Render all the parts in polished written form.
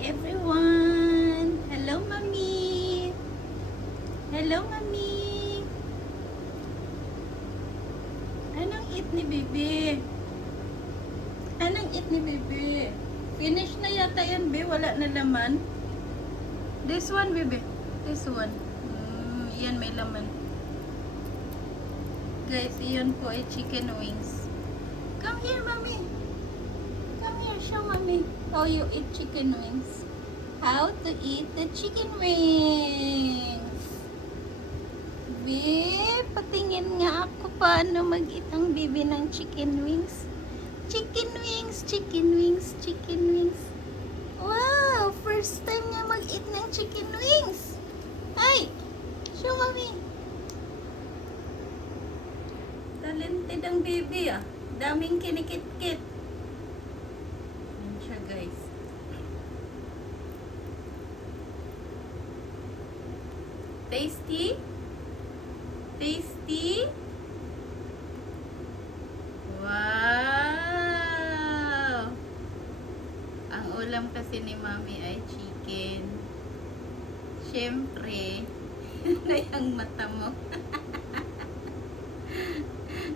everyone! Hello, Mami! Hello, Mami! Anong eat ni Bebe? Anong eat ni Bebe? Finish na yata yan, Be. Wala na laman. This one, Bebe. This one. Yan, may laman. Guys, iyon po ay chicken wings. Come here, Mami. Come here, show Mami how you eat chicken wings. How to eat the chicken wings. Be, patingin nga ako paano mag-eat ang bibi ng chicken wings. Chicken wings, chicken wings, chicken wings. Wow, first time niya mag-eat ng chicken wings. Ay, show Mami. Talented ang baby ah. Daming kinikit-kit. Yan siya guys. Tasty? Tasty? Wow! Ang ulam kasi ni Mami ay chicken. Siyempre, na yung mata mo.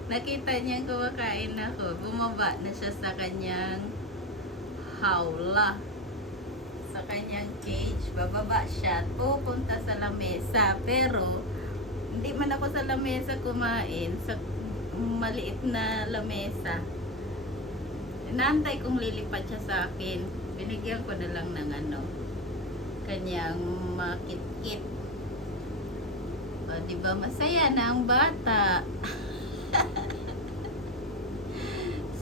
Nakita niyang kumakain ako. Bumaba na siya sa kanyang hawla. Sa kanyang cage. Bababa siya. Pupunta sa lamesa. Pero, hindi man ako sa lamesa kumain. Sa maliit na lamesa. Inaantay kong lilipat siya sa akin. Binigyan ko na lang ng kanyang makit-kit. O, diba masaya na ang bata?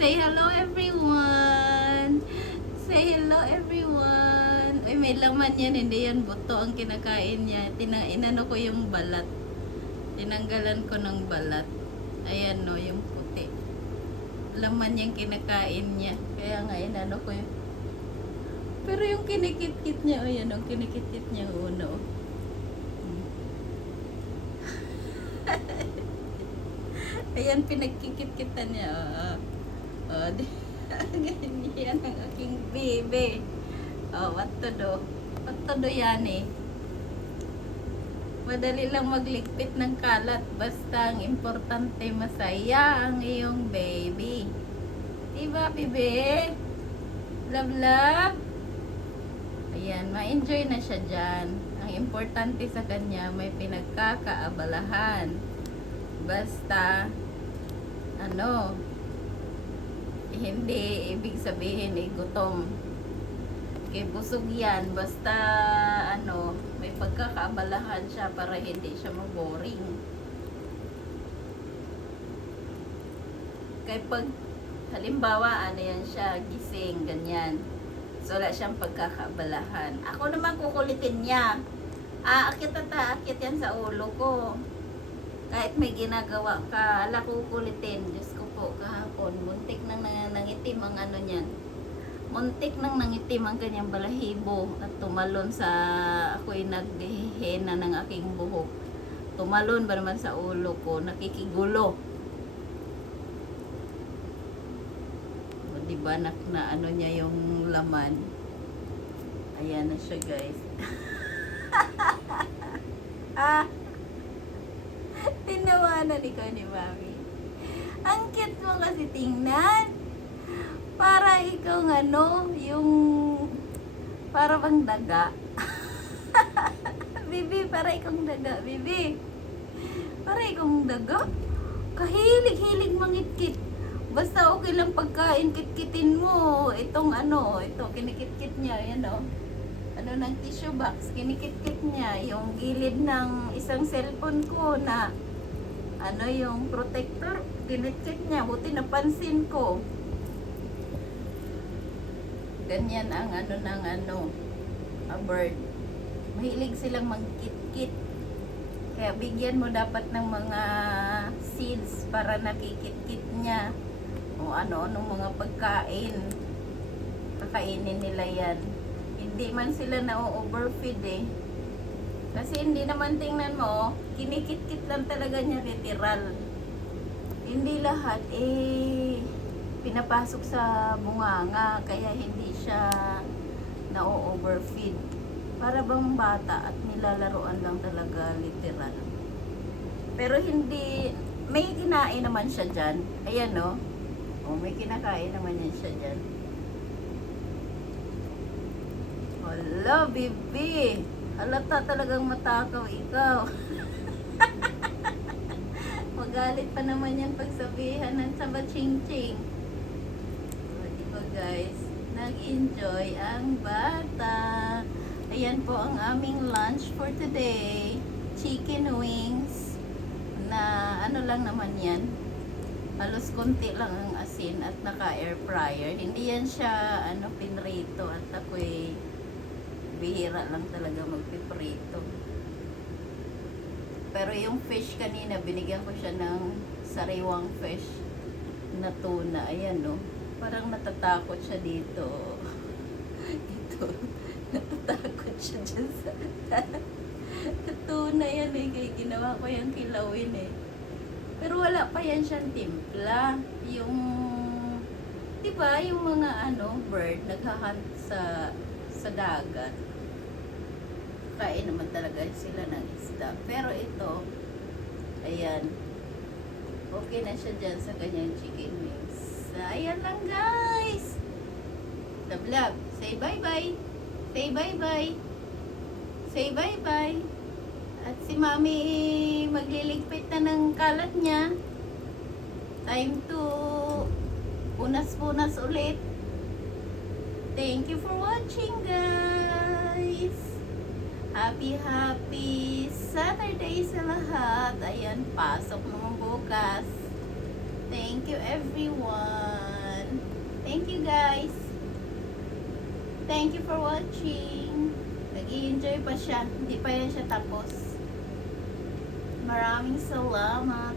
Say hello everyone. Say hello everyone. Uy, may laman yan. Hindi yan buto ang kinakain niya. Inano ko yung balat. Tinanggalan ko ng balat. Ayan no, yung puti. Laman yung kinakain niya. Kaya nga inano ko yung... Pero yung kinikit-kit niya, ayan o, kinikit-kit niya uno. Ayan, pinagkikit-kitan niya. Ganyan ang aking baby. What to do? What to do yan eh? Madali lang magligpit ng kalat. Basta ang importante masaya ang iyong baby. Diba, bebe? Love, love? Ayan, ma-enjoy na siya dyan. Ang importante sa kanya, may pinagkakaabalahan. Basta, hindi ibig sabihin gutom. Kaya busog yan. Basta, may pagkakaabalahan siya para hindi siya maboring. Kaya pag, halimbawa, yan siya, gising, ganyan. So, wala siyang pagkakaabalahan. Ako naman kukulitin niya. Aakit at aakit yan sa ulo ko. Kahit may ginagawa ka, ala kukulitin. Diyos ko po, kahapon, muntik nang nangitim ang niyan. Muntik nang nangitim ang kanyang balahibo at tumalon sa, ako'y naghihina ng aking buhok. Tumalon ba naman sa ulo ko, nakikigulo. O, diba, na niya yung laman. Ayan na siya, guys. Tinawanan ikaw ni Mami. Ang cute mo kasi tingnan. Para ikaw yung para bang daga. Bibi, para ikong daga, Bibi. Para ikong daga. Kahilig-hilig mangit-kit. Basta okay lang pagkain, kit-kitin mo. Itong ito, kinikit-kit niya, yan o. Ng tissue box, kinikit-kit niya. Yung gilid ng isang cellphone ko na yung protector, kinikit niya. Buti napansin ko. Ganyan ang a bird. Mahilig silang magkit-kit. Kaya bigyan mo dapat ng mga seeds para nakikit-kit niya. O anong mga pagkain. Kakainin nila yan. Hindi man sila na-overfeed eh. Kasi hindi naman tingnan mo, kinikit-kit lang talaga niya literal. Hindi lahat pinapasok sa bunganga, kaya hindi siya na-overfeed. Para bang bata at nilalaruan lang talaga, literal. Pero hindi, may kinain naman siya dyan. Ayan no. Oh, may kinakain naman yan siya dyan. Hala, bibi. Halata talagang matakaw ikaw. Magalit pa naman yan pagsabihan ng saba-ching-ching. O, diba guys? Nag-enjoy ang bata. Ayan po ang aming lunch for today. Chicken wings. Na ano lang naman yan. Halos konti lang ang asin at naka-air fryer. Hindi yan siya pinrito at ako'y bihira lang talaga magpiprito. Pero yung fish kanina, binigyan ko siya ng sariwang fish na tuna. Ayan no. Parang natatakot siya dito. Dito. Natatakot siya dyan sa tuna yan eh. Kaya ginawa ko yung kilawin eh. Pero wala pa yan siyang timpla. Yung, diba, yung mga bird naghahunt sa dagat. Kain naman talaga sila ng isda. Pero ito, ayan, okay na siya dyan sa kanyang chicken wings. Ayan lang guys. Love, say bye-bye. Say bye-bye. Say bye-bye. At si Mami magliligpit na ng kalat niya. Time to punas-punas ulit. Thank you for watching guys. Happy Saturday sa lahat. Ayan, pasok naman bukas. Thank you everyone. Thank you guys. Thank you for watching. Nag-i-enjoy pa siya. Hindi pa yan siya tapos. Maraming salamat.